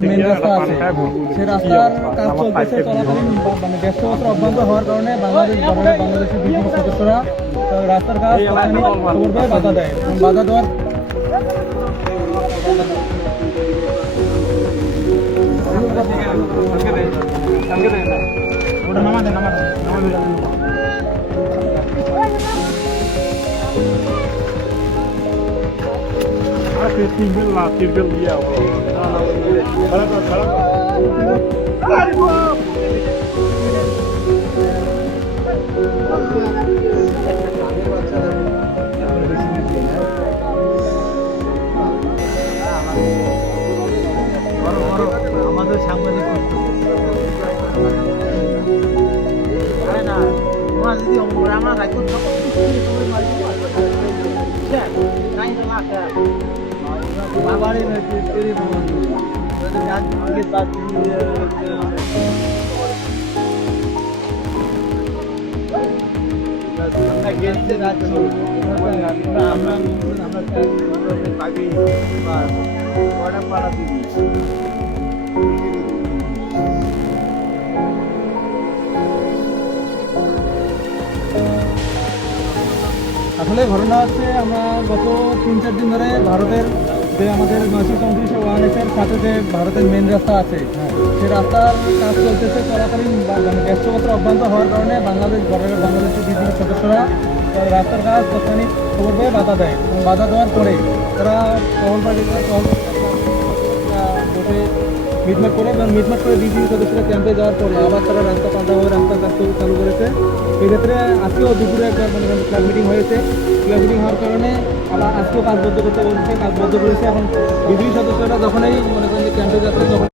Main রাস্তা আছে, সেই রাস্তার কাজ চলতেছে চলাকালীন মানে ব্যস্ত অব্যাহত হওয়ার কারণে বাংলাদেশের বিভিন্ন সদস্যরা রাস্তার কাজ করবে বাধা দেয়। বাধা দেওয়ার ওটা নামা দেন আমাদের সাংবাদিক আমরা রাখুন বাবারে আমরা গেছে রাজ্য আমরা পাড়া দিবি আসলে ঘটনা হচ্ছে আমরা গত 3-4 দিন ধরে ভারতের যে আমাদের 934 ওয়ানএসের সাথে যে ভারতের মেন রাস্তা আছে সেই রাস্তার কাজ চলতেছে চলাকালীন মানে ব্যস্ততা অব্যাহত হওয়ার কারণে বাংলাদেশের বিভিন্ন সদস্যরা রাস্তার কাজ তৎক্ষণিক করবে বাধা দেয়। বাধা দেওয়ার পরে তারা বসে মিটমাট করে বিজেপি সদস্যরা ক্যাম্পে যাওয়ার পরে আবার তারা রাস্তা পাল্টা হয়ে রাস্তার কাজ চালু করেছে। এক্ষেত্রে আজকেও দুপুরে একটা ক্লাব মিটিং হয়েছে। ক্লাব মিটিং হওয়ার কারণে আবার আজকেও কাজ বদ্ধ করতে বলছে, কাজ বদ্ধ করেছে। এখন বিজেপি সদস্যরা যখনই মনে করেন যে ক্যাম্পে যাচ্ছে